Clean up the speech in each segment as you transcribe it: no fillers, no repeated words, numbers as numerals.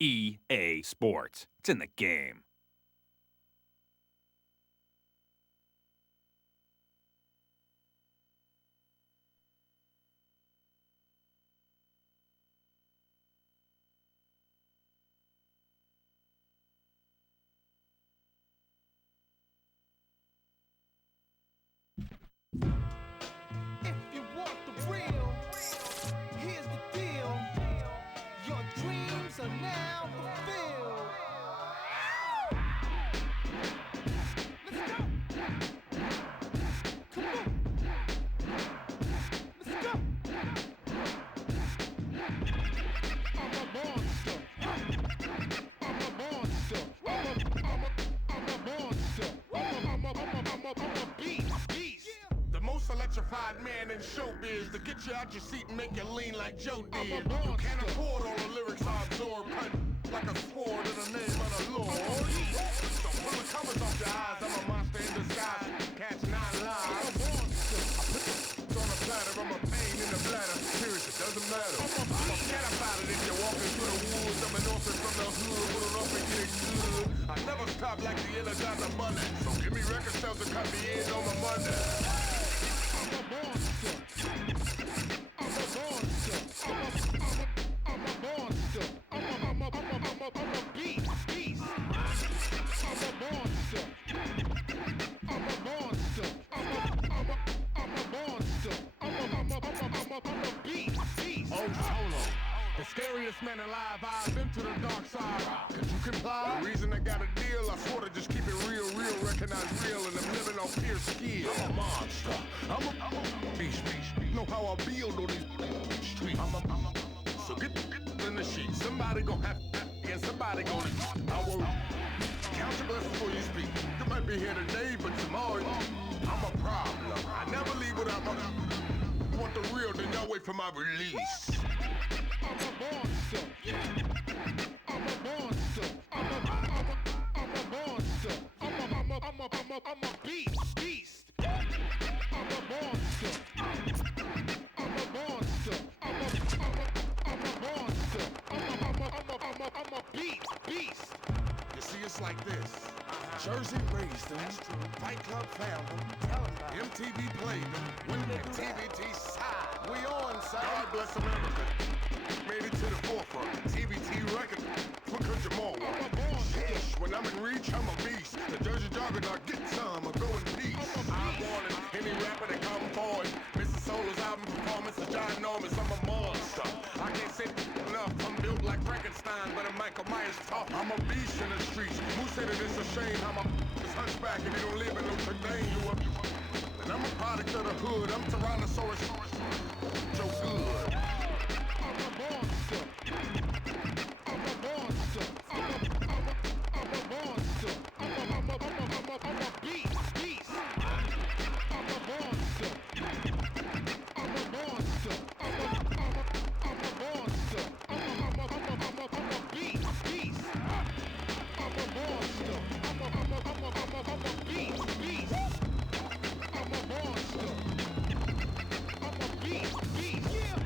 EA Sports. It's in the game. If you want the real, here's the deal. Your dreams are now fulfilled. Let's go. Come on. Let's go. I'm a monster. I'm a monster. I'm a monster. I'm a beast. The most electrified man in showbiz to get you out your seat and make you lean like Joe did. You can't afford all the lyrics I absorb, cut like a sword in the name of the Lord. So pull the covers off your eyes, I'm a monster in disguise. Catch 9 lives. I put the on a platter, I'm a pain in the bladder. Serious, it doesn't matter. Forget about it if you're walking through the woods. I'm an orphan from the hood, put it up and get it good. I never stop like the Energizer Bunny. So give me record sales to cut me in on my Monday. I'm a monster. I'm a monster. I'm a monster. I'm a beast. I'm a monster. I'm a monster. I'm a monster. I'm a beast. Oh, solo. The scariest man alive, I've been to the dark side. Could you comply? The reason I got a deal, I sort of just keep it real, recognize real, and I'm living on pure skill. I'm a monster. I'm a beast. Know how I build on these streets. So get in the sheet. Somebody gon' have and somebody gon' I won't count your blessings before you speak. You might be here today, but tomorrow I'm a problem. I never leave without my. Want the real, then y'all wait for my release. I'm a monster. I'm a monster. I'm a monster. I'm a beast. I'm a monster. I'm a monster. I'm a monster. I'm a beast. You see, it's like this. Jersey raised them, Fight Club found them, MTV played them, when the TVT side. We on, side. God bless America. Made it to the forefront. TVT record for Country Mall. Shish, when I'm in reach, I'm a beast. The Jersey Juggernaut, get some, or go in peace. I wanted any rapper that come forward. Mr. Solar's album performance is ginormous. I'm a monster. I can't say enough. I'm built like Frankenstein, but I'm Michael Myers tough. I'm a beast in the streets. Who said it is a shame? I'm a hunchback if you don't live in Notre Dame. You up? And I'm a product of the hood. I'm Tyrannosaurus. Joe Good. I'm a monster. I'm a monster. I'm a monster. I'm a beast. I'm a monster. I'm a monster. I'm a monster. I'm a beast. I'm a monster. I'm a beast. I'm a monster. I'm a beast. Yeah.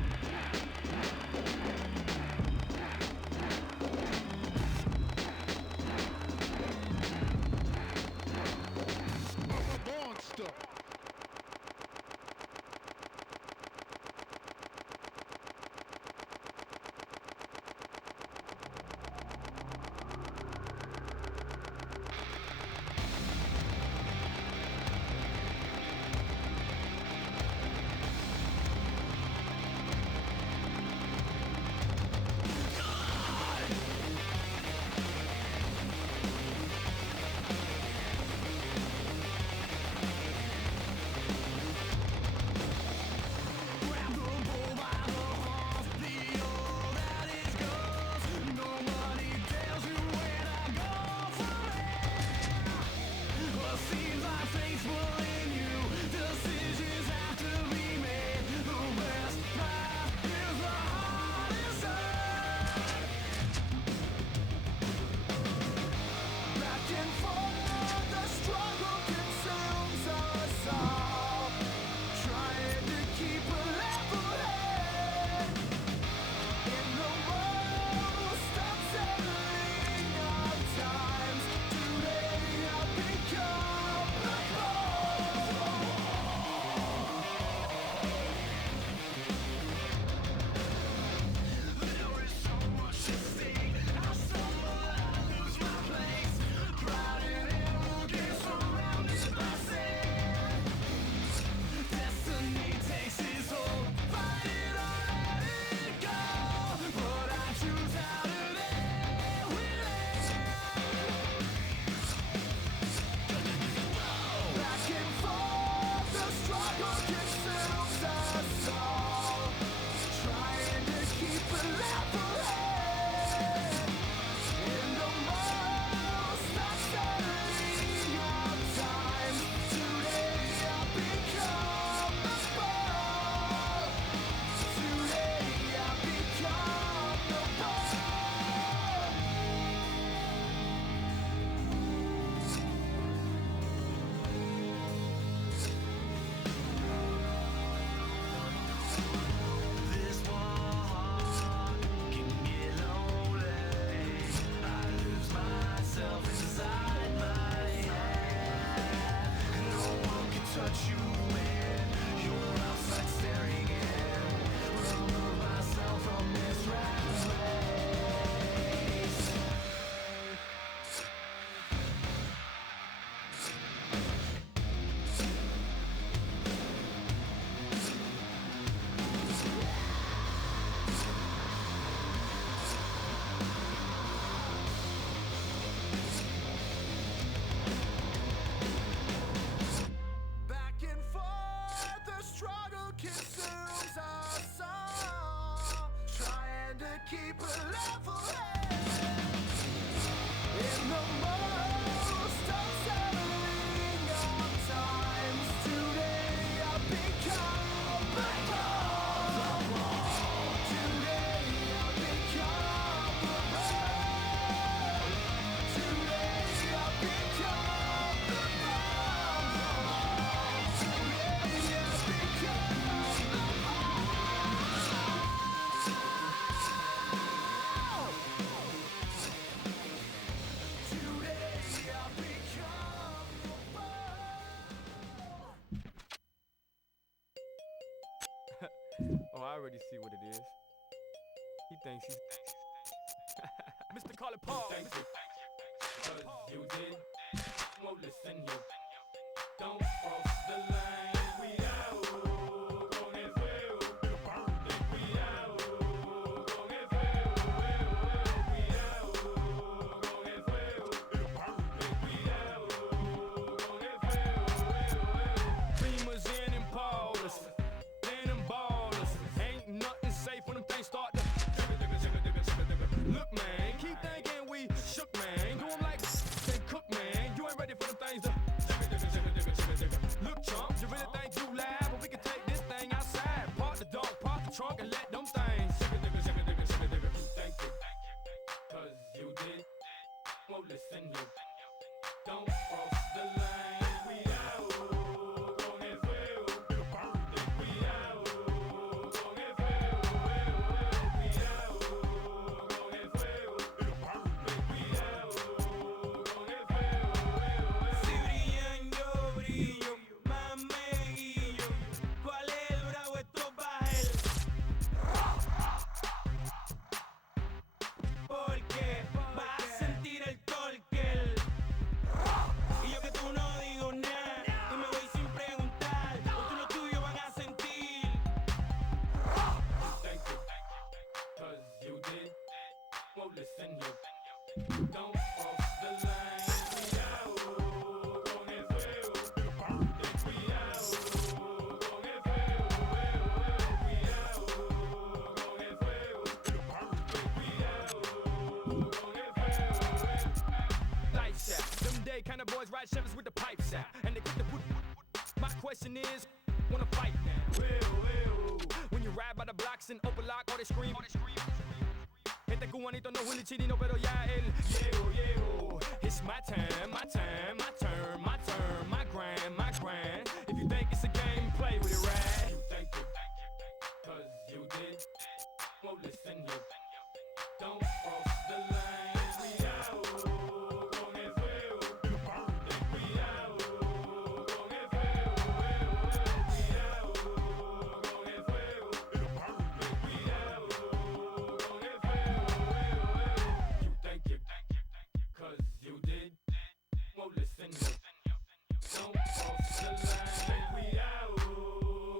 already see what it is. He thinks he's Mr. Call it Paul. Cause you did. Well, listen here. Don't cross the line. We out. Con el fuego. We out. Con el fuego. We out. Con el fuego. We out. Con el fuego. Beamers in and Paulus. Then them ballers. Ain't nothing safe when them things start to. Look, man, keep thinking we shook, man. Do 'em like they cook, man. You ain't ready for them things to. Look, chump, you really think you laugh? But we can take this thing outside. Park the dog, park the trunk, and let them things. You think it, cause you did. Well, listen here. Don't cross the line. We out. Con el fuego. We out. Con el fuego. We out. Con el fuego. We out. Con el fuego. Si brillan, yo brillo. Más me guillo. ¿Cuál es el bravo? Esto baja el. Porque vas a sentir el torque. Y yo que tú no digo nada. Y me voy sin preguntar. Porque los tuyos van a sentir. Thank you. Cause you did. Well, listen here. Don't cross the line. We out. Con el fuego. We out. Con el fuego. We out. Con el fuego. We out. Con el fuego. Lights out. Them day kind of boys ride Chevys with the pipes out. And they quick to put. My question is, wanna fight now? When you ride by the blocks and open lock, all they scream. Este cubanito no Willy Chirino, pero ya él llego. It's my time, my time, my turn, my turn, my grind. If you think it's a game, play with it, right? You think it, cause you did. Well, listen here. Don't cross the line. We out. Con el fuego. We out. Con el fuego. We out. Con el fuego. We out. Con el fuego. You think it, cause you did. Well, listen here. Don't cross the line. We out.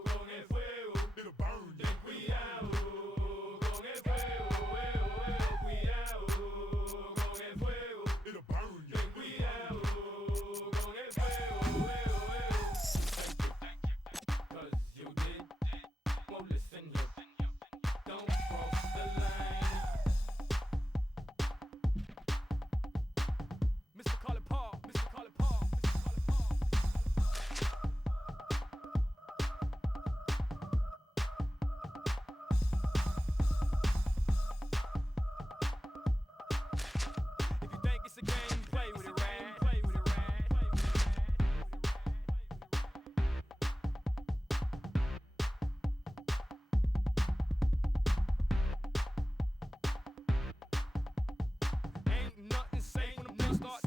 Con el fuego. It'll burn you. We out. Con el fuego. We out. Con el fuego. It'll burn you. We out. Con el fuego. Cause you did. Well, listen here. Don't cross the line. Mr. Call it Paul. Mr. Call it Paul. Mr. Call it Paul. If you think it's a game, play with it, right? Play with it, right? Ain't nothing safe when them things start.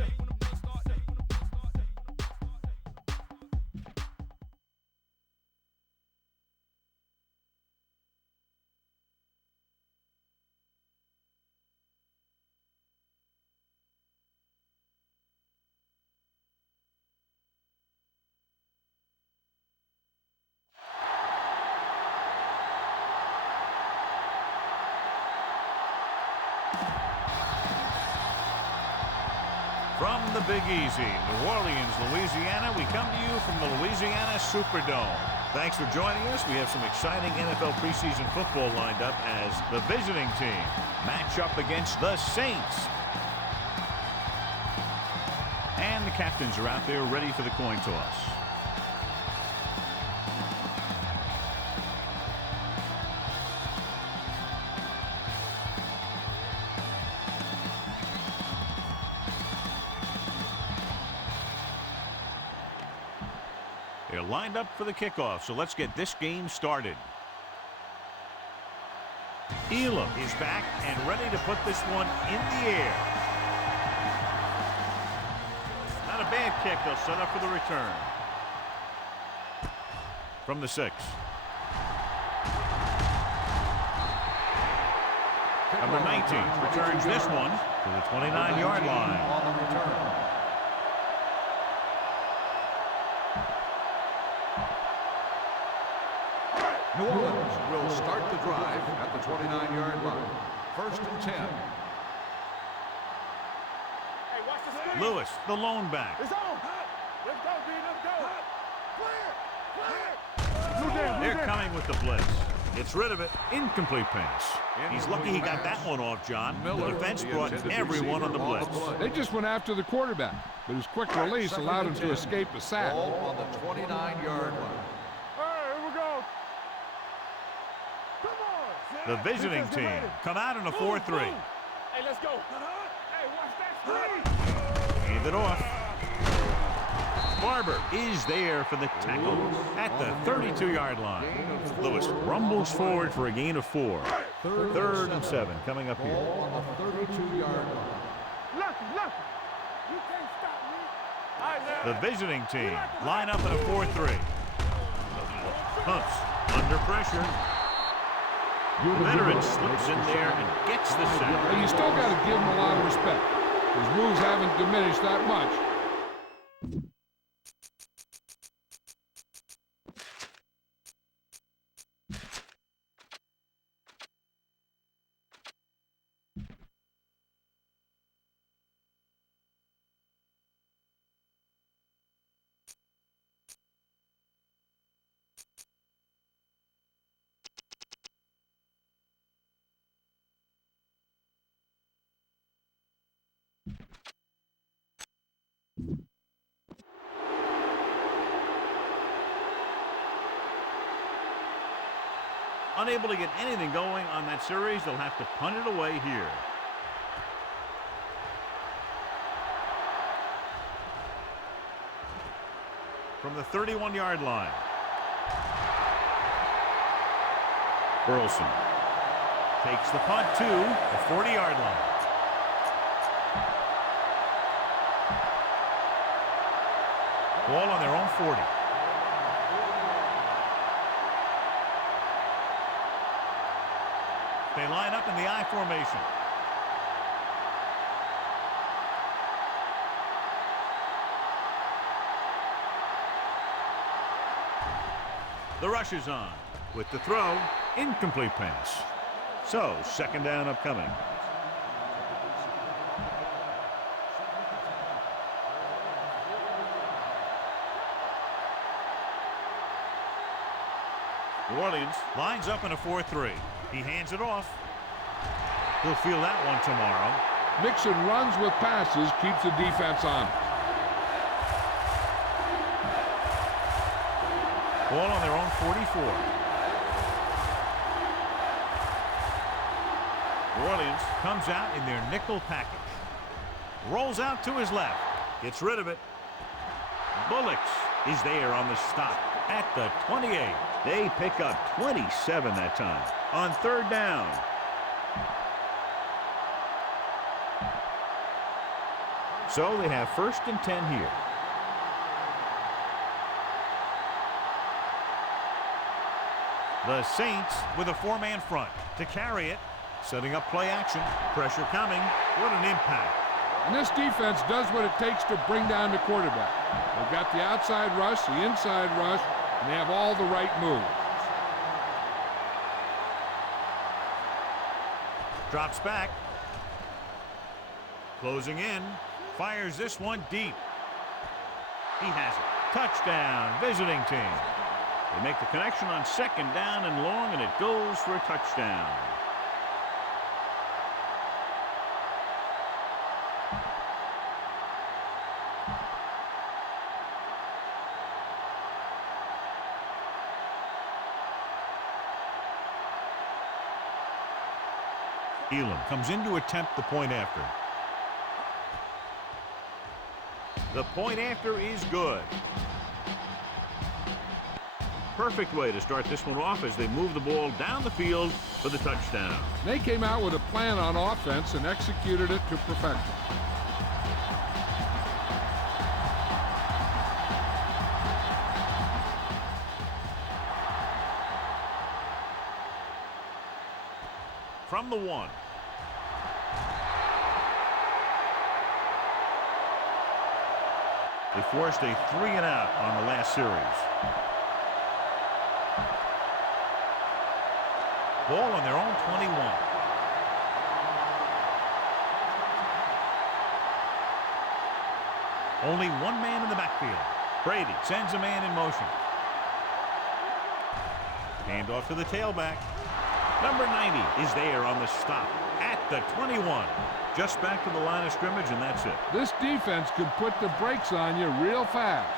From the Big Easy, New Orleans, Louisiana, we come to you from the Louisiana Superdome. Thanks for joining us. We have some exciting NFL preseason football lined up as the visiting team match up against the Saints. And the captains are out there ready for the coin toss. They're lined up for the kickoff, so let's get this game started. Elam is back and ready to put this one in the air. Not a bad kick. They'll set up for the return. From the 6. Number 19 returns this one to the 29-yard line. On the return. New Orleans will start the drive at the 29-yard line. 1st and 10. Lewis, the lone back. It's on. Let's go, B. Let's go. Clear. They're coming with the blitz. Gets rid of it. Incomplete pass. He's lucky he got that one off, John. The defense brought everyone on the blitz. They just went after the quarterback, but his quick release allowed him to escape a sack. Ball on the 29-yard line. Here we go. Come on. The visiting team come out in a 4-3. Hey, let's go. Hey, watch that screen. Hand it off. Barber is there for the tackle at the 32-yard line. Lewis rumbles forward for a gain of 4. 3rd and 7 coming up here. Ball on the 32-yard line. Lucky. You can't stop me. All right, now. The visiting team line up in a 4-3. Hunts under pressure. The veteran slips in there and gets the sack. But you still got to give him a lot of respect. His moves haven't diminished that much. Unable to get anything going on that series, they'll have to punt it away here. From the 31-yard line. Burleson takes the punt to the 40-yard line. Ball on their own 40. They line up in the I formation. The rush is on. With the throw, incomplete pass. So, 2nd down upcoming. New Orleans lines up in a 4-3. He hands it off. He'll feel that one tomorrow. Mixing runs with passes keeps the defense on. Ball on their own 44. New Orleans comes out in their nickel package. Rolls out to his left. Gets rid of it. Bullocks is there on the stop at the 28. They pick up 27 that time on 3rd down. So they have 1st and 10 here. The Saints with a 4-man front to carry it. Setting up play action. Pressure coming. What an impact. And this defense does what it takes to bring down the quarterback. They've got the outside rush, the inside rush, and they have all the right moves. Drops back. Closing in. Fires this one deep. He has it. Touchdown, visiting team. They make the connection on 2nd down and long, and it goes for a touchdown. Elam comes in to attempt the point after. The point after is good. Perfect way to start this one off as they move the ball down the field for the touchdown. They came out with a plan on offense and executed it to perfection. From the 1. They forced a 3-and-out on the last series. Ball on their own 21. Only one man in the backfield. Brady sends a man in motion. Handoff to the tailback. Number 90 is there on the stop at the 21. Just back to the line of scrimmage, and that's it. This defense could put the brakes on you real fast.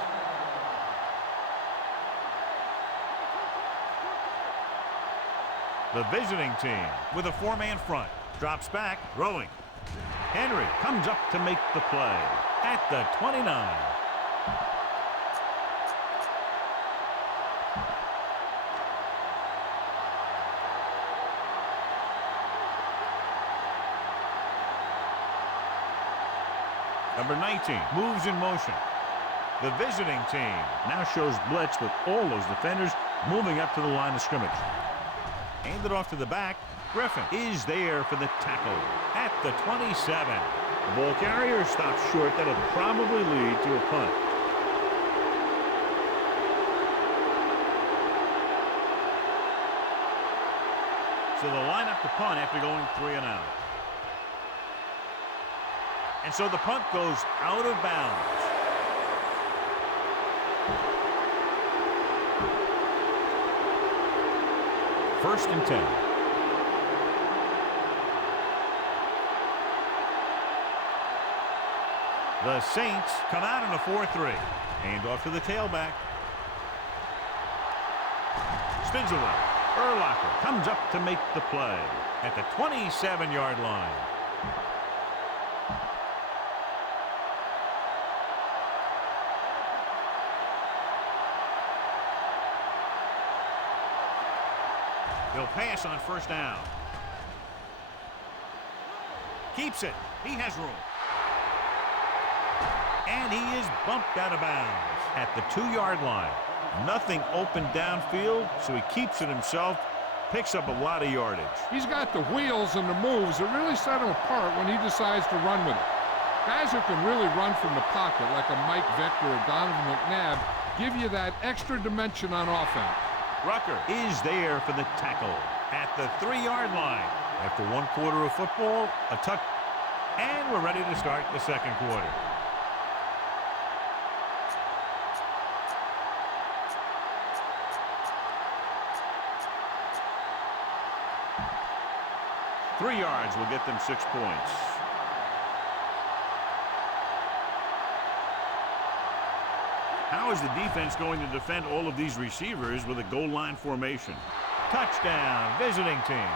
The visiting team with a 4-man front. Drops back, throwing. Henry comes up to make the play at the 29. Number 19 moves in motion. The visiting team now shows blitz with all those defenders moving up to the line of scrimmage. Handed off to the back. Griffin is there for the tackle at the 27. The ball carrier stops short. That'll probably lead to a punt. So they'll line up the punt after going 3-and-out. And so the punt goes out of bounds. First and 10. The Saints come out in a 4-3. Hand off to the tailback. Spins away. Urlacher comes up to make the play at the 27-yard line. He'll pass on first down. Keeps it. He has room. And he is bumped out of bounds at the 2-yard line. Nothing open downfield, so he keeps it himself. Picks up a lot of yardage. He's got the wheels and the moves that really set him apart when he decides to run with it. Guys who can really run from the pocket, like a Mike Vick or a Donovan McNabb, give you that extra dimension on offense. Rucker is there for the tackle at the 3-yard line. After 1 quarter of football, a tuck, and we're ready to start the second quarter. Three yards will get them 6 points. How is the defense going to defend all of these receivers with a goal line formation? Touchdown, visiting team.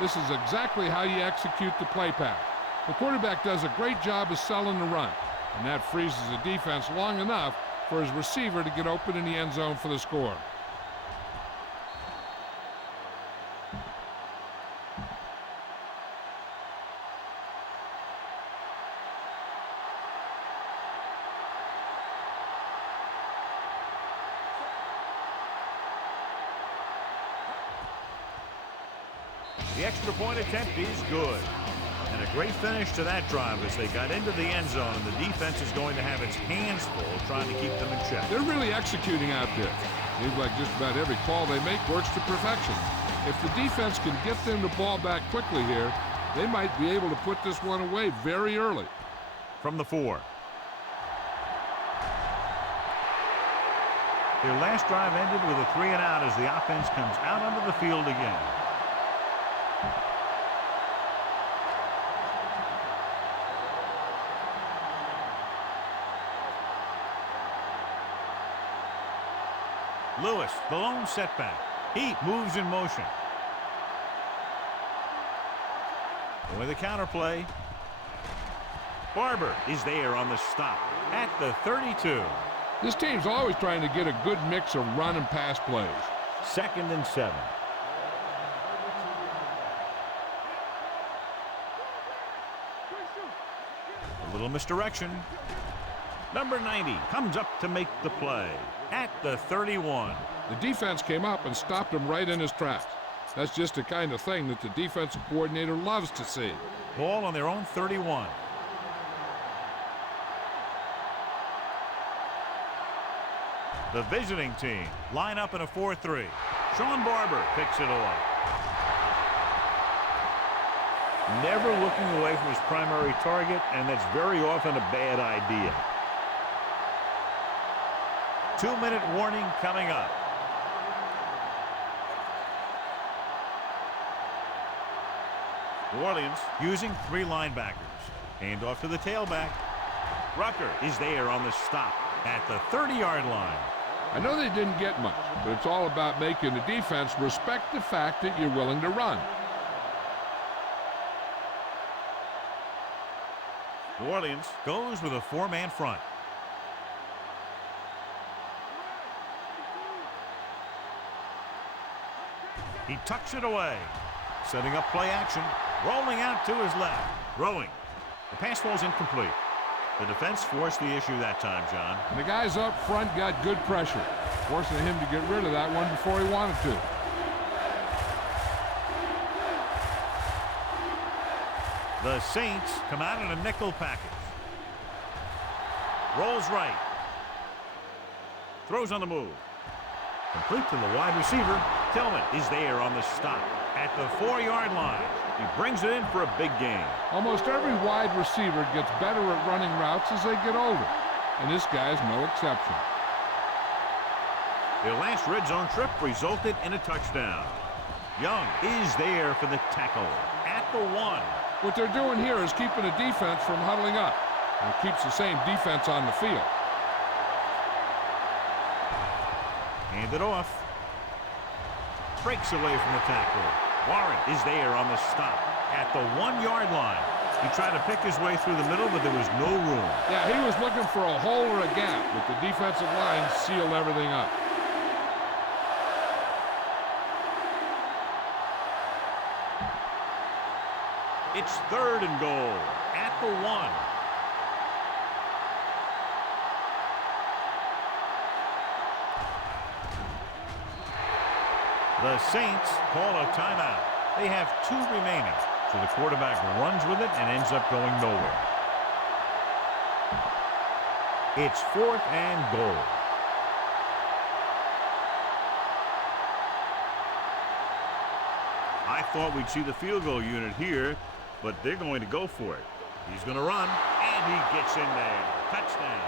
This is exactly how you execute the play pass. The quarterback does a great job of selling the run, and that freezes the defense long enough for his receiver to get open in the end zone for the score. The extra point attempt is good. And a great finish to that drive as they got into the end zone, and the defense is going to have its hands full trying to keep them in check. They're really executing out there. Seems like just about every call they make works to perfection. If the defense can get them the ball back quickly here, they might be able to put this one away very early. From the 4. Their last drive ended with a 3-and-out as the offense comes out onto the field again. Lewis, the lone setback. He moves in motion. With a counterplay. Barber is there on the stop at the 32. This team's always trying to get a good mix of run and pass plays. 2nd and 7. A little misdirection. Number 90 comes up to make the play at the 31. The defense came up and stopped him right in his tracks. That's just the kind of thing that the defensive coordinator loves to see. Ball on their own 31. The visiting team line up in a 4-3. Sean Barber picks it away. Never looking away from his primary target, and that's very often a bad idea. 2-minute warning coming up. New Orleans using 3 linebackers. Hand off to the tailback. Rucker is there on the stop at the 30-yard line. I know they didn't get much, but it's all about making the defense respect the fact that you're willing to run. New Orleans goes with a 4-man front. He tucks it away. Setting up play action. Rolling out to his left. Throwing. The pass falls incomplete. The defense forced the issue that time, John. And the guys up front got good pressure, forcing him to get rid of that one before he wanted to. The Saints come out in a nickel package. Rolls right. Throws on the move. Complete to the wide receiver. Tillman is there on the stop at the 4-yard line. He brings it in for a big gain. Almost every wide receiver gets better at running routes as they get older, and this guy's no exception. Their last red zone trip resulted in a touchdown. Young is there for the tackle at the 1. What they're doing here is keeping the defense from huddling up, and it keeps the same defense on the field. Hand it off. Breaks away from the tackle. Warren is there on the stop at the 1-yard line. He tried to pick his way through the middle, but there was no room. Yeah, he was looking for a hole or a gap, but the defensive line sealed everything up. It's 3rd and goal at the 1. The Saints call a timeout. They have 2 remaining, so the quarterback runs with it and ends up going nowhere. It's 4th and goal. I thought we'd see the field goal unit here, but they're going to go for it. He's going to run, and he gets in there. Touchdown.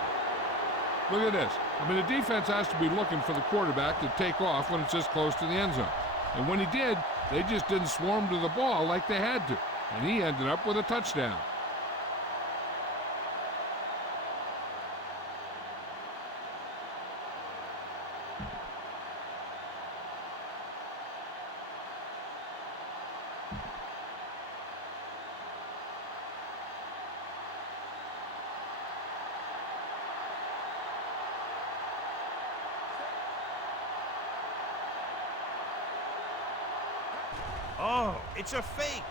Look at this. I mean, the defense has to be looking for the quarterback to take off when it's this close to the end zone. And when he did, they just didn't swarm to the ball like they had to. And he ended up with a touchdown. Oh, it's a fake.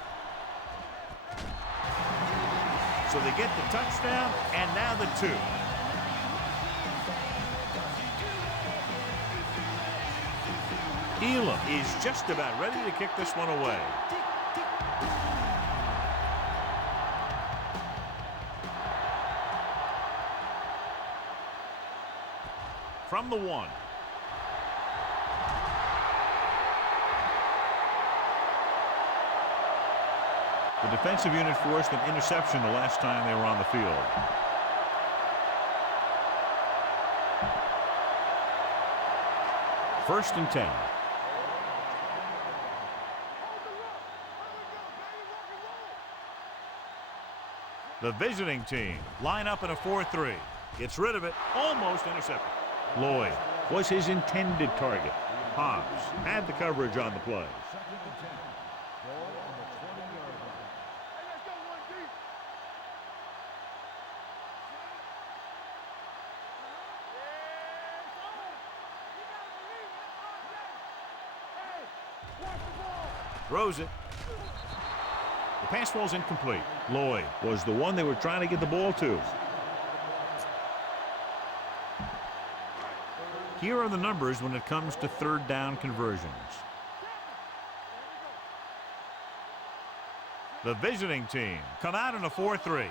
So they get the touchdown, and now the 2. Elam is just about ready to kick this one away. From the 1. The defensive unit forced an interception the last time they were on the field. First and 10. The visiting team line up in a 4-3. Gets rid of it, almost intercepted. Lloyd was his intended target. Hobbs had the coverage on the play. Throws it. The pass falls incomplete. Lloyd was the one they were trying to get the ball to. Here are the numbers when it comes to 3rd down conversions. The visiting team come out in a 4-3.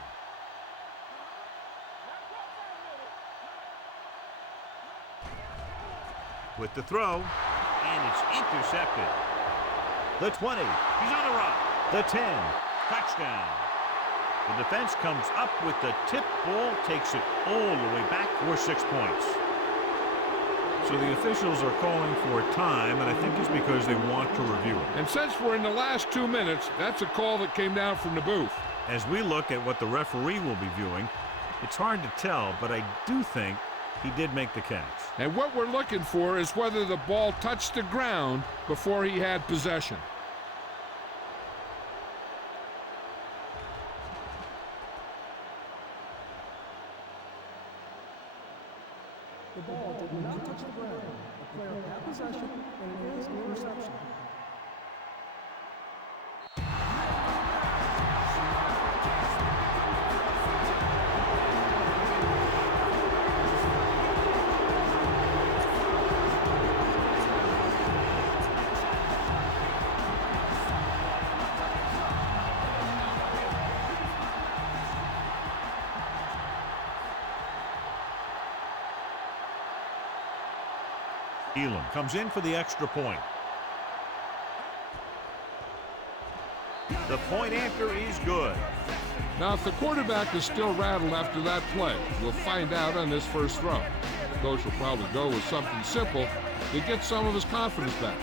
with the throw, and it's intercepted. The 20, he's on the run. The 10, touchdown. The defense comes up with the tip ball, takes it all the way back for 6 points. So the officials are calling for time, and I think it's because they want to review it. And since we're in the last 2 minutes, that's a call that came down from the booth. As we look at what the referee will be viewing, it's hard to tell, but I do think he did make the catch. And what we're looking for is whether the ball touched the ground before he had possession. The ball did not touch the ground. The player had possession, and it is an interception. Elam comes in for the extra point. The point after is good. Now, if the quarterback is still rattled after that play, we'll find out on this first throw. Coach will probably go with something simple to get some of his confidence back.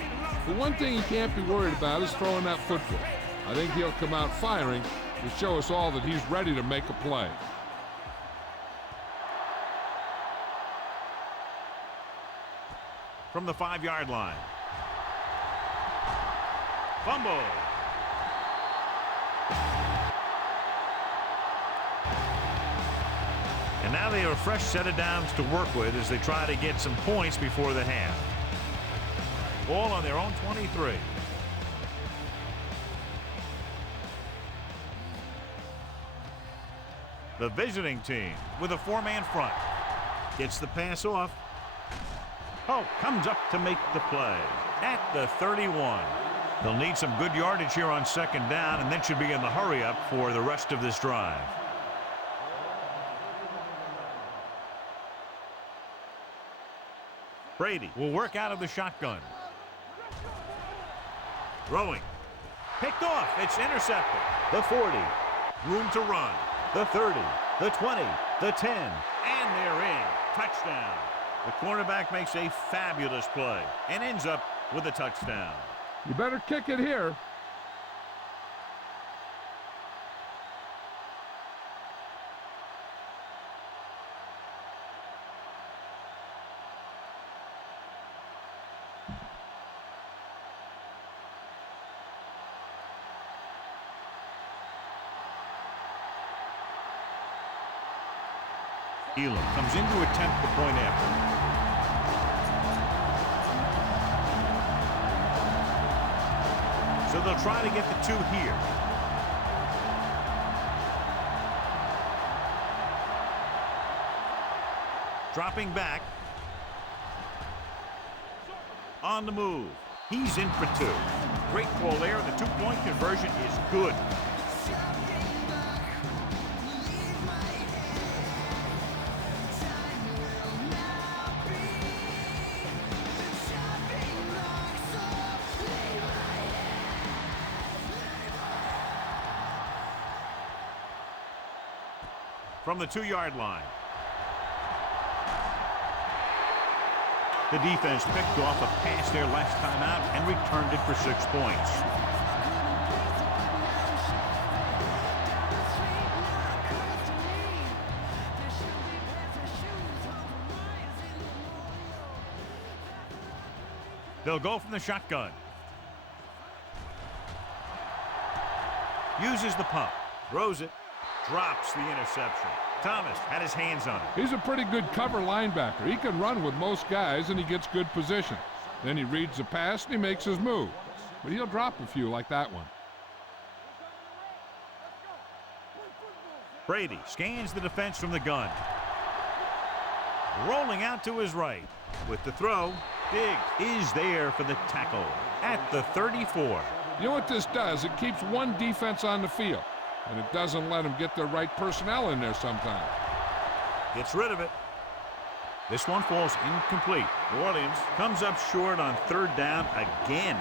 The one thing he can't be worried about is throwing that football. I think he'll come out firing to show us all that he's ready to make a play. From the 5-yard line. Fumble. And now they have a fresh set of downs to work with as they try to get some points before the half. Ball on their own 23. The visiting team with a 4-man front. Gets the pass off. Oh, comes up to make the play at the 31. They'll need some good yardage here on second down and then should be in the hurry up for the rest of this drive. Brady will work out of the shotgun. Throwing. Picked off. It's intercepted. The 40. Room to run. The 30. The 20. The 10. And they're in. Touchdown. The cornerback makes a fabulous play and ends up with a touchdown. You better kick it here. Elam comes in to attempt the point after. So they'll try to get the 2 here. Dropping back. On the move. He's in for 2. Great call there, and the 2-point conversion is good. From the 2-yard line. The defense picked off a pass there last time out and returned it for 6 points. They'll go from the shotgun. Uses the pump. Throws it. Drops the interception. Thomas had his hands on it. He's a pretty good cover linebacker. He can run with most guys, and he gets good position. Then he reads the pass, and he makes his move. But he'll drop a few like that one. Brady scans the defense from the gun. Rolling out to his right. With the throw, Diggs is there for the tackle at the 34. You know what this does? It keeps one defense on the field. And it doesn't let them get their right personnel in there sometimes. Gets rid of it. This one falls incomplete. New Orleans comes up short on third down again.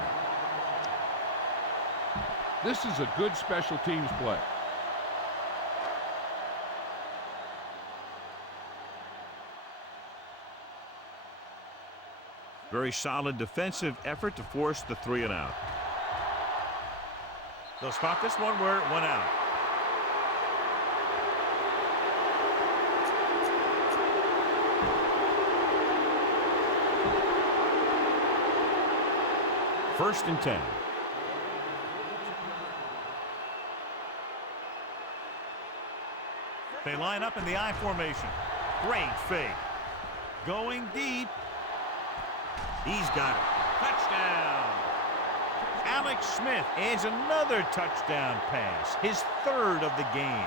This is a good special teams play. Very solid defensive effort to force the 3 and out. They'll spot this one where it went out. First and 10. They line up in the I formation. Great fake. Going deep. He's got it. Touchdown. Alex Smith adds another touchdown pass, his 3rd of the game.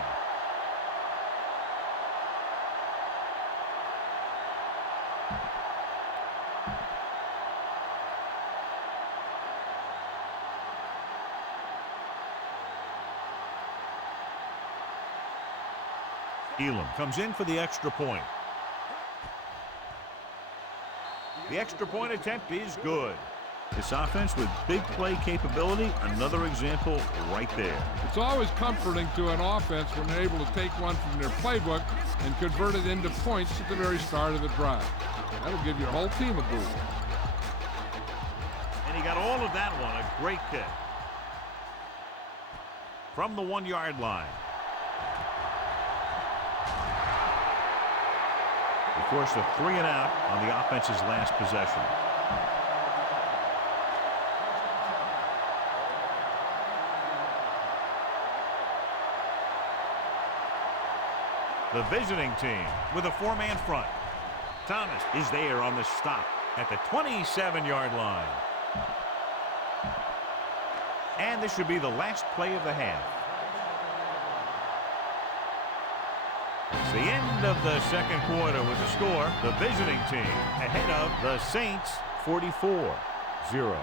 Elam comes in for the extra point. The extra point attempt is good. This offense with big play capability, another example right there. It's always comforting to an offense when they're able to take one from their playbook and convert it into points at the very start of the drive. That'll give your whole team a boost. And he got all of that one, a great kick. From the 1-yard line. They forced a 3 and out on the offense's last possession. The visiting team with a 4-man front. Thomas is there on the stop at the 27-yard line. And this should be the last play of the half. It's the end of the second quarter with the score. The visiting team ahead of the Saints 44-0.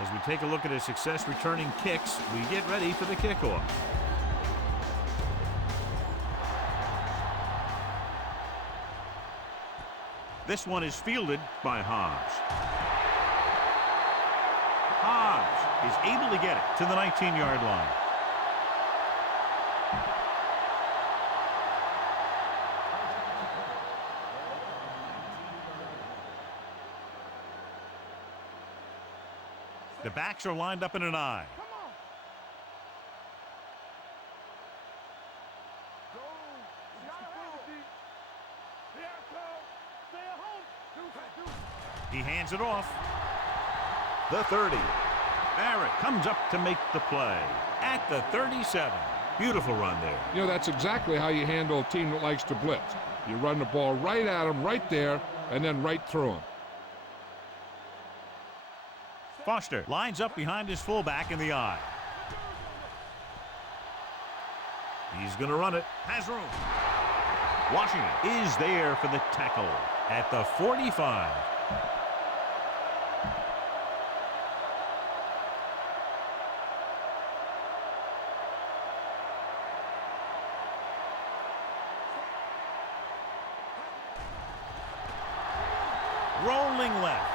As we take a look at his success returning kicks, we get ready for the kickoff. This one is fielded by Hobbs. Hobbs is able to get it to the 19-yard line. The backs are lined up in an I. He hands it off. The 30. Barrett comes up to make the play at the 37. Beautiful run there. You know, that's exactly how you handle a team that likes to blitz. You run the ball right at them, right there, and then right through them. Foster lines up behind his fullback in the I. He's going to run it. Has room. Washington is there for the tackle at the 45. Rolling left.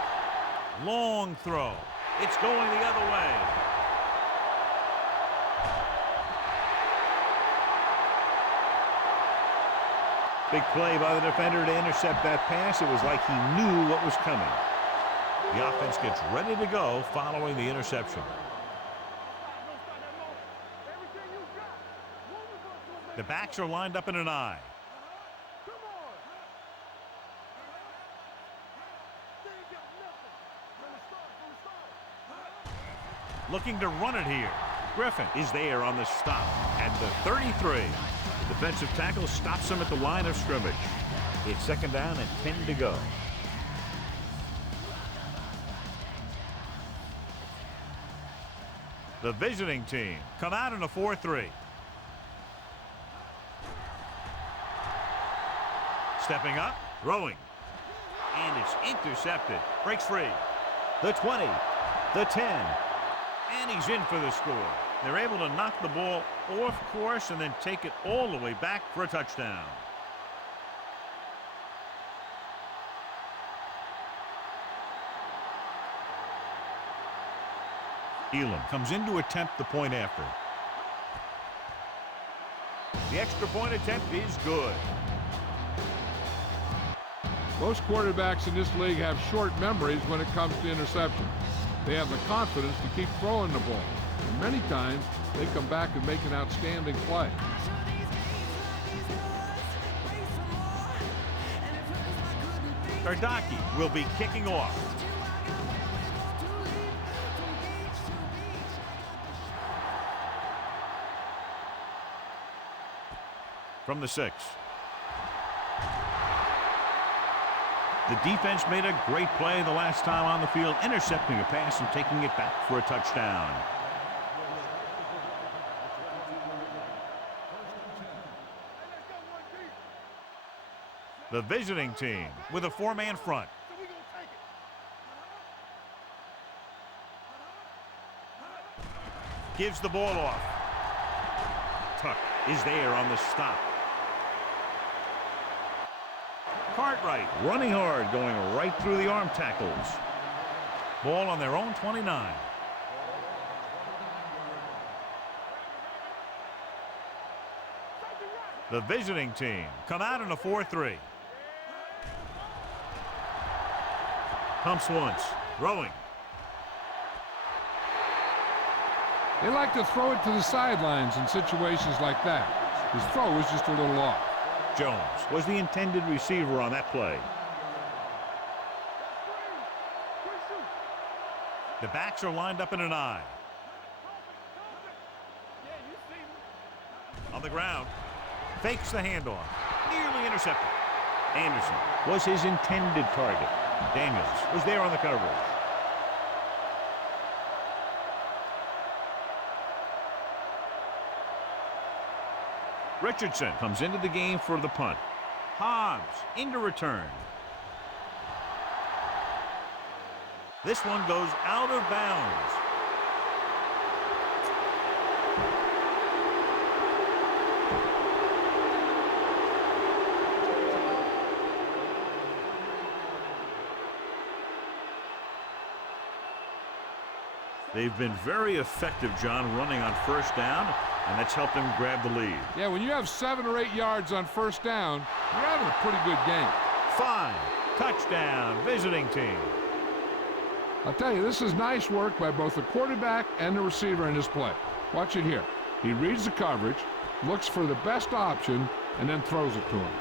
Long throw. It's going the other way. Big play by the defender to intercept that pass. It was like he knew what was coming. The offense gets ready to go following the interception. The backs are lined up in an I. Looking to run it here. Griffin is there on the stop at the 33. The defensive tackle stops him at the line of scrimmage. It's second down and 10 to go. The visiting team come out in a 4-3. Stepping up, throwing. And it's intercepted. Breaks free. The 20, the 10. And he's in for the score. They're able to knock the ball off course and then take it all the way back for a touchdown. Elam comes in to attempt the point after. The extra point attempt is good. Most quarterbacks in this league have short memories when it comes to interception. They have the confidence to keep throwing the ball. And many times, they come back and make an outstanding play. Gardocki will be kicking off. From the 6. The defense made a great play the last time on the field, intercepting a pass and taking it back for a touchdown. The visiting team with a 4-man front. Gives the ball off. Tuck is there on the stop. Cartwright running hard, going right through the arm tackles. Ball on their own 29. The visiting team come out in a 4-3. Pumps once, throwing. They like to throw it to the sidelines in situations like that. His throw was just a little off. Jones was the intended receiver on that play. The backs are lined up in an I. On the ground, fakes the handoff, nearly intercepted. Anderson was his intended target. Daniels was there on the coverage. Richardson comes into the game for the punt. Hobbs into return. This one goes out of bounds. They've been very effective, John, running on first down, and that's helped them grab the lead. Yeah, when you have 7 or 8 yards on first down, you're having a pretty good game. 5, touchdown, visiting team. I'll tell you, this is nice work by both the quarterback and the receiver in this play. Watch it here. He reads the coverage, looks for the best option, and then throws it to him.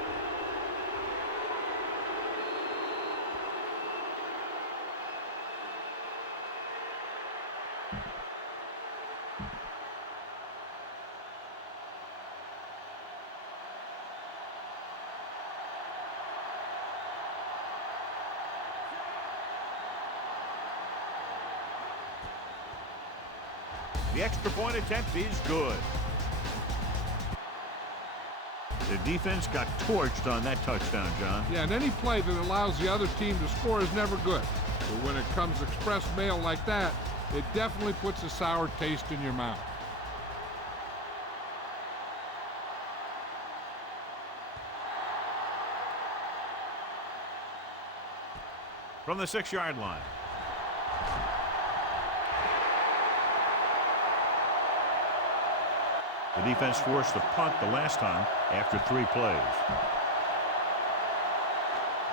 The extra point attempt is good. The defense got torched on that touchdown, John. Yeah, and any play that allows the other team to score is never good. But when it comes express mail like that, it definitely puts a sour taste in your mouth. From the 6-yard line. The defense forced the punt the last time after 3 plays.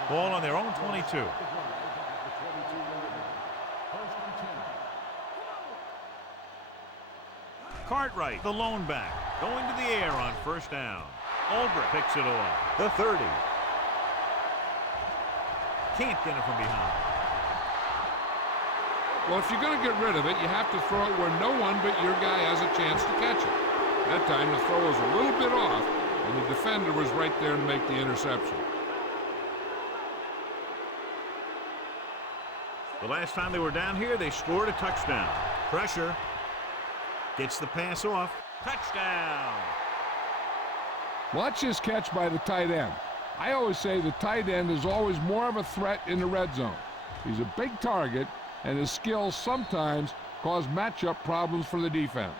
Ball on their own 22. Cartwright, the lone back, going to the air on first down. Ulbrich picks it off. The 30. Can't get it from behind. Well, if you're going to get rid of it, you have to throw it where no one but your guy has a chance to catch it. That time the throw was a little bit off, and the defender was right there to make the interception. The last time they were down here, they scored a touchdown. Pressure. Gets the pass off. Touchdown! Watch this catch by the tight end. I always say the tight end is always more of a threat in the red zone. He's a big target, and his skills sometimes cause matchup problems for the defense.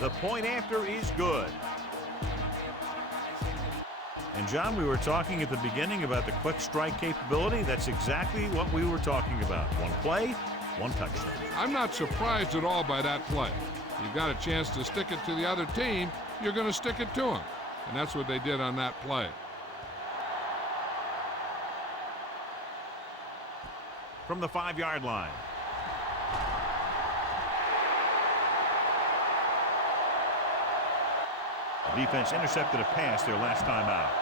The point after is good. And John, we were talking at the beginning about the quick strike capability. That's exactly what we were talking about. One play, one touchdown. I'm not surprised at all by that play. You've got a chance to stick it to the other team, you're going to stick it to them. And that's what they did on that play. From the 5-yard line. The defense intercepted a pass their last time out.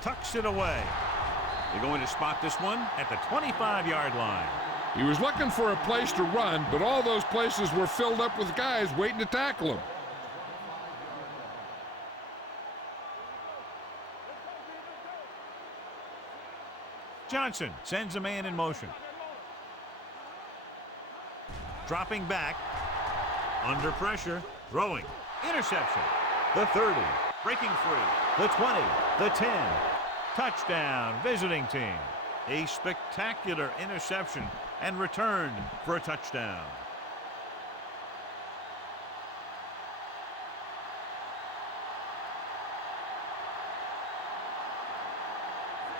Tucks it away. They're going to spot this one at the 25-yard line. He was looking for a place to run, but all those places were filled up with guys waiting to tackle him. Johnson sends a man in motion. Dropping back. Under pressure. Throwing. Interception. The 30. Breaking free. The 20. The 10. Touchdown, visiting team. A spectacular interception and returned for a touchdown.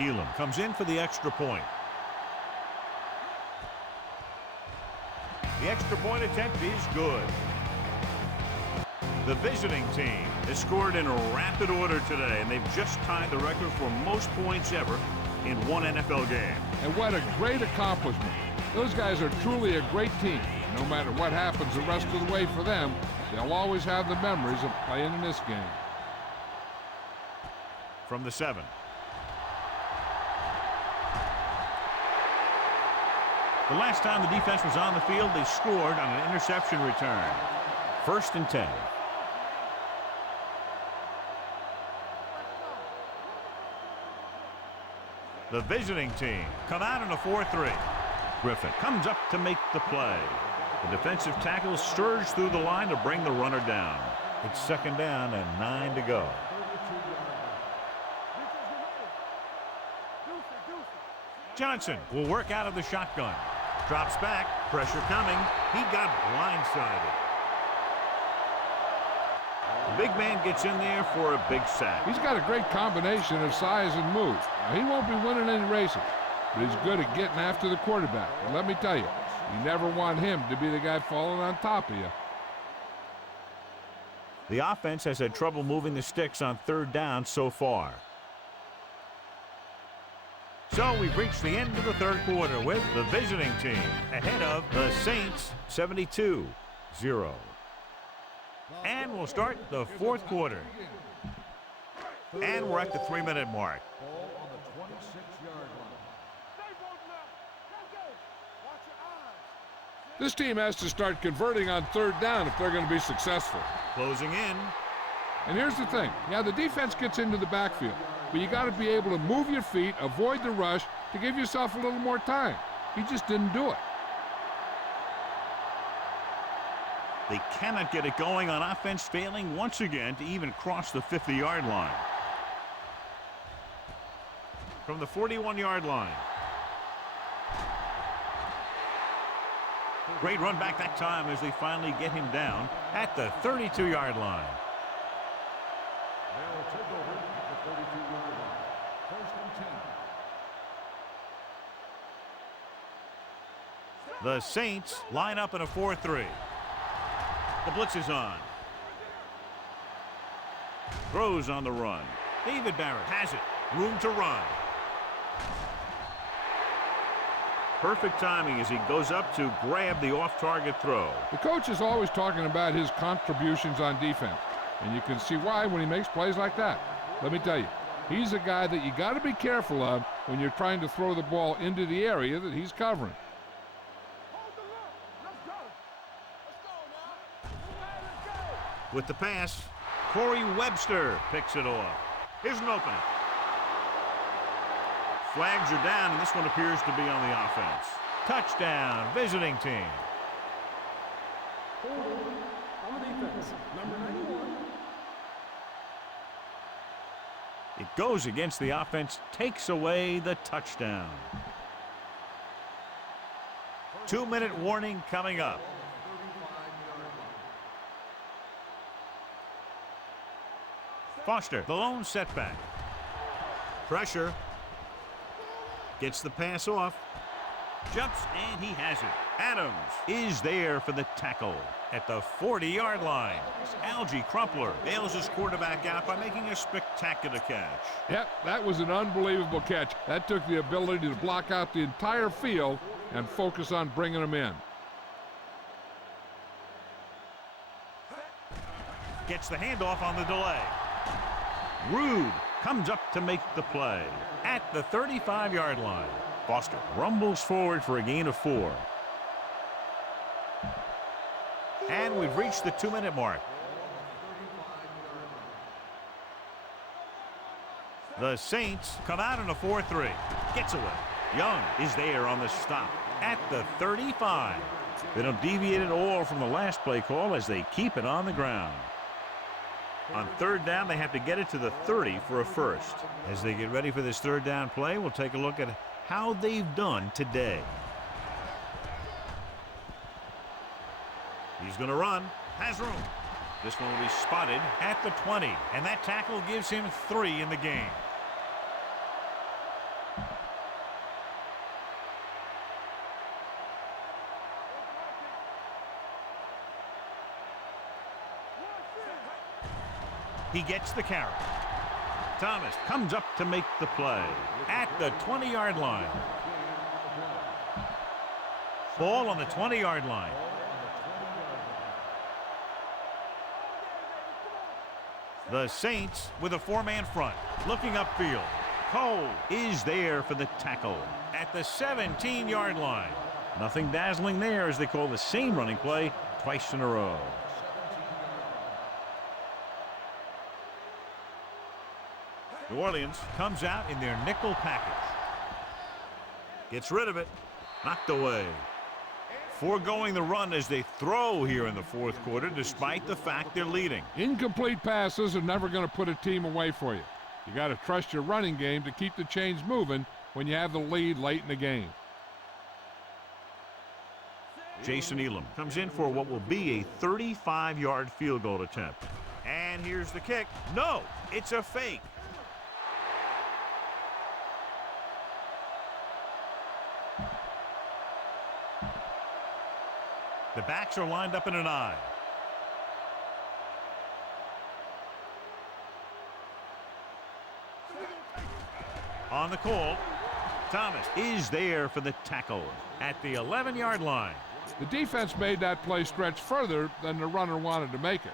Elam comes in for the extra point. The extra point attempt is good. The visiting team has scored in rapid order today, and they've just tied the record for most points ever in one NFL game. And what a great accomplishment. Those guys are truly a great team. No matter what happens the rest of the way for them, they'll always have the memories of playing in this game. From the 7. The last time the defense was on the field, they scored on an interception return. 1st and 10. The visiting team come out in a 4-3. Griffin comes up to make the play. The defensive tackle surged through the line to bring the runner down. It's 2nd down and 9 to go. Johnson will work out of the shotgun. Drops back, pressure coming. He got blindsided. The big man gets in there for a big sack. He's got a great combination of size and move. Now, he won't be winning any races, but he's good at getting after the quarterback. And let me tell you, you never want him to be the guy falling on top of you. The offense has had trouble moving the sticks on 3rd down so far. So we've reached the end of the 3rd quarter with the visiting team ahead of the Saints 72-0. And we'll start the 4th quarter. And we're at the 3-minute mark. Ball on the 26-yard line. This team has to start converting on 3rd down if they're going to be successful. Closing in. And here's the thing. Yeah, the defense gets into the backfield, but you got to be able to move your feet, avoid the rush to give yourself a little more time. He just didn't do it. They cannot get it going on offense, failing once again to even cross the 50-yard line. From the 41-yard line. Great run back that time as they finally get him down at the 32-yard line. They'll take over at the 32-yard line. 1st and 10. The Saints line up in a 4-3. The blitz is on. Throws on the run. David Barrett has it. Room to run. Perfect timing as he goes up to grab the off-target throw. The coach is always talking about his contributions on defense, and you can see why when he makes plays like that. Let me tell you, he's a guy that you got to be careful of when you're trying to throw the ball into the area that he's covering. With the pass, Corey Webster picks it off. Here's an opening. Flags are down, and this one appears to be on the offense. Touchdown, visiting team. Holding on the defense, number 91. It goes against the offense, takes away the touchdown. 2-minute warning coming up. Foster, the lone setback. Pressure. Gets the pass off. Jumps, and he has it. Adams is there for the tackle at the 40-yard line. Algie Crumpler bails his quarterback out by making a spectacular catch. Yep, that was an unbelievable catch. That took the ability to block out the entire field and focus on bringing them in. Gets the handoff on the delay. Rude comes up to make the play at the 35-yard line. Foster rumbles forward for a gain of 4. And we've reached the 2-minute mark. The Saints come out in a 4-3. Gets away. Young is there on the stop at the 35. They don't deviate at all from the last play call as they keep it on the ground. On 3rd down, they have to get it to the 30 for a first. As they get ready for this 3rd down play, we'll take a look at how they've done today. He's going to run. Has room. This one will be spotted at the 20, and that tackle gives him 3 in the game. He gets the carry. Thomas comes up to make the play at the 20-yard line. Ball on the 20-yard line. The Saints with a 4-man front. Looking upfield. Cole is there for the tackle at the 17-yard line. Nothing dazzling there as they call the same running play twice in a row. New Orleans comes out in their nickel package. Gets rid of it. Knocked away. Foregoing the run as they throw here in the 4th quarter despite the fact they're leading. Incomplete passes are never going to put a team away for you. You got to trust your running game to keep the chains moving when you have the lead late in the game. Jason Elam comes in for what will be a 35-yard field goal attempt. And here's the kick. No, it's a fake. The backs are lined up in an I. On the call, Thomas is there for the tackle at the 11-yard line. The defense made that play stretch further than the runner wanted to make it.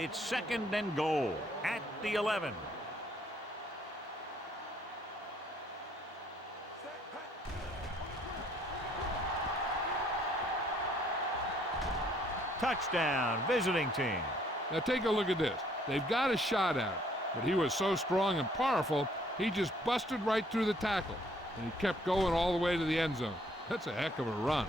It's 2nd and goal at the 11. Touchdown, visiting team. Now take a look at this. They've got a shot out, but he was so strong and powerful, he just busted right through the tackle, and he kept going all the way to the end zone. That's a heck of a run.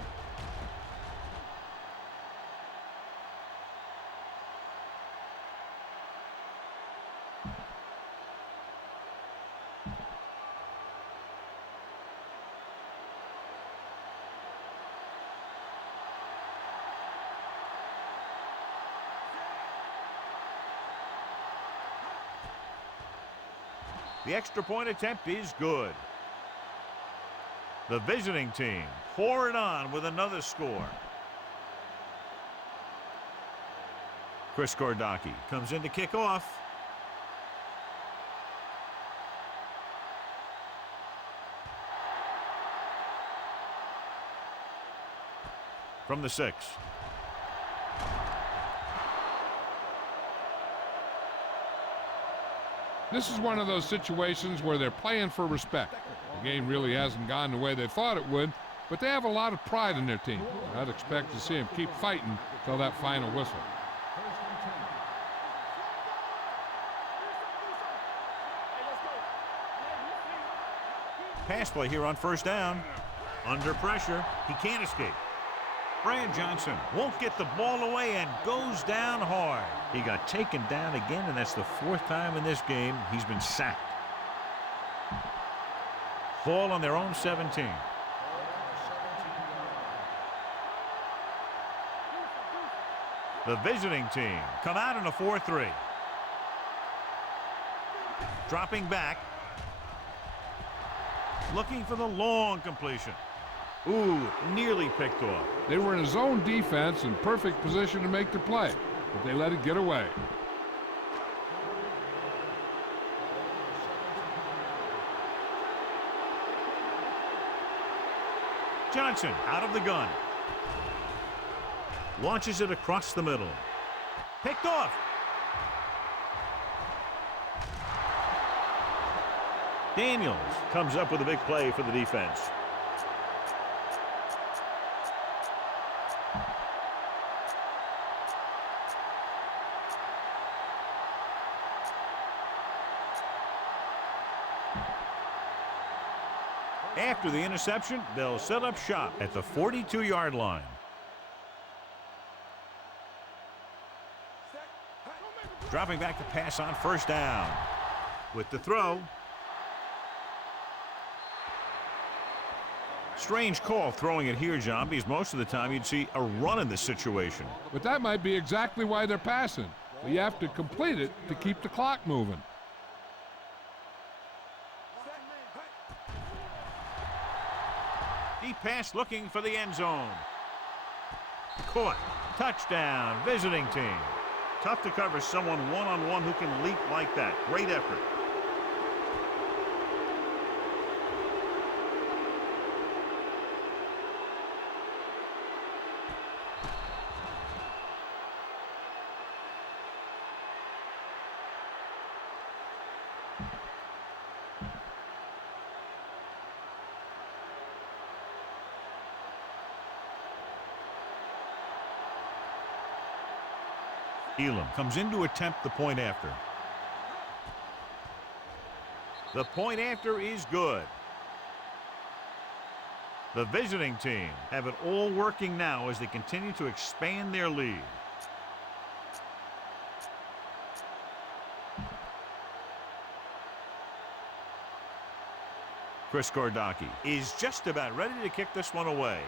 The extra point attempt is good. The visiting team pour it on with another score. Chris Gordacki comes in to kick off. From the 6. This is one of those situations where they're playing for respect. The game really hasn't gone the way they thought it would, but they have a lot of pride in their team. I'd expect to see them keep fighting till that final whistle. Pass play here on first down. Under pressure, he can't escape. Brad Johnson won't get the ball away and goes down hard. He got taken down again, and that's the 4th time in this game he's been sacked. Ball on their own 17. The visiting team come out in a 4-3. Dropping back. Looking for the long completion. Ooh, nearly picked off. They were in a zone defense in perfect position to make the play, but they let it get away. Johnson out of the gun. Launches it across the middle. Picked off. Daniels comes up with a big play for the defense. After the interception, they'll set up shop at the 42-yard line. Dropping back to pass on first down. With the throw. Strange call throwing it here, John, because most of the time you'd see a run in this situation. But that might be exactly why they're passing. But you have to complete it to keep the clock moving. Deep pass looking for the end zone. Caught. Touchdown, visiting team. Tough to cover someone one-on-one who can leap like that. Great effort. Elam comes in to attempt the point after. The point after is good. The visiting team have it all working now as they continue to expand their lead. Chris Gordacki is just about ready to kick this one away.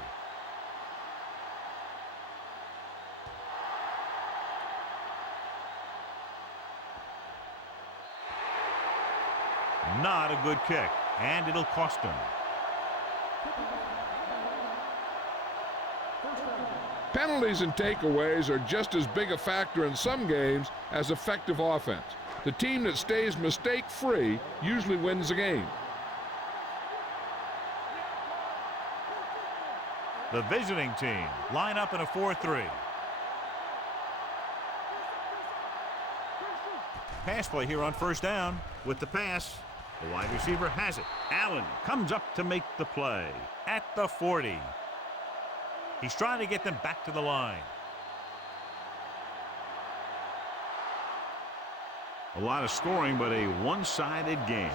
Not a good kick, and it'll cost him. Penalties and takeaways are just as big a factor in some games as effective offense. The team that stays mistake-free usually wins the game. The visiting team line up in a 4-3. Pass play here on first down. With the pass, the wide receiver has it. Allen comes up to make the play at the 40. He's trying to get them back to the line. A lot of scoring, but a one-sided game.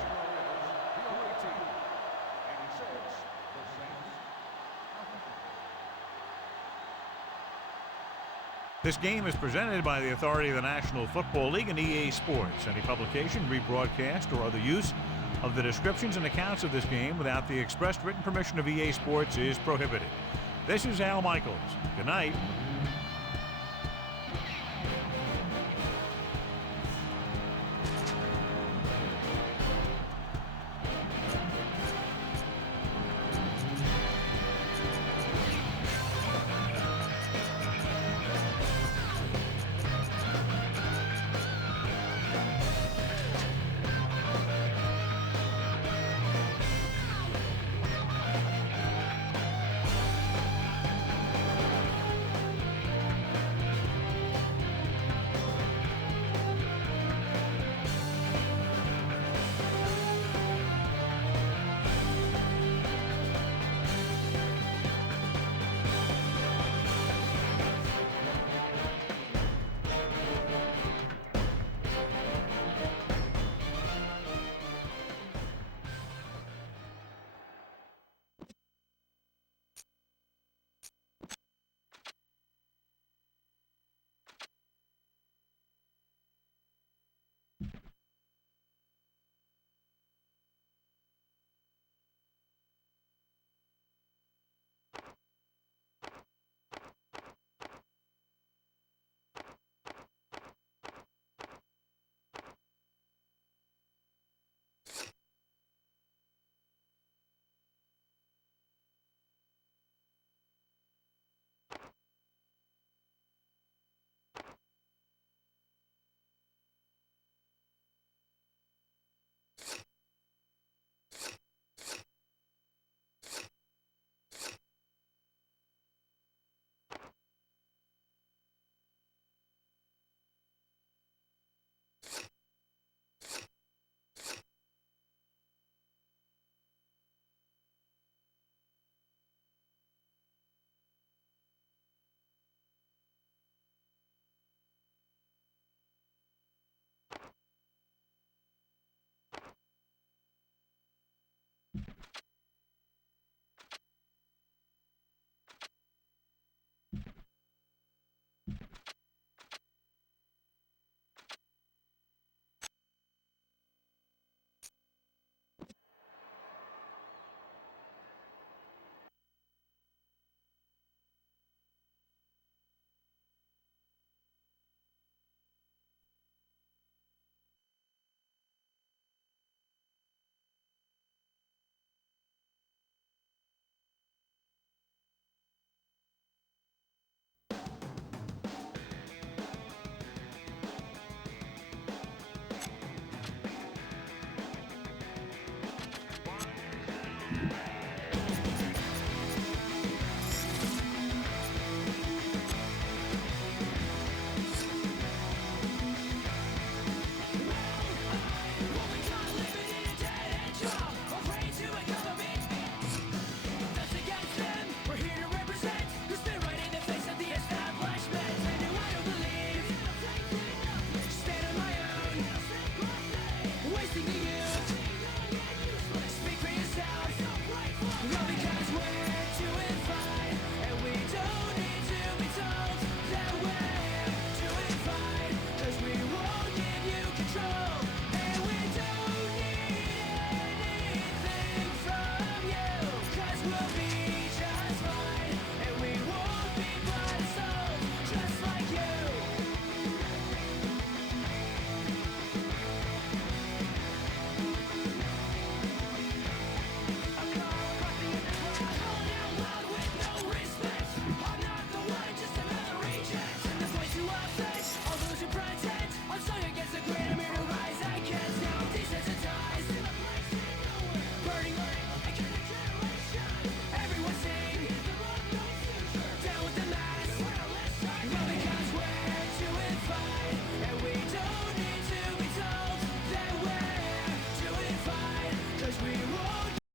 This game is presented by the authority of the National Football League and EA Sports. Any publication, rebroadcast, or other use of the descriptions and accounts of this game without the expressed written permission of EA Sports is prohibited. This is Al Michaels. Good night.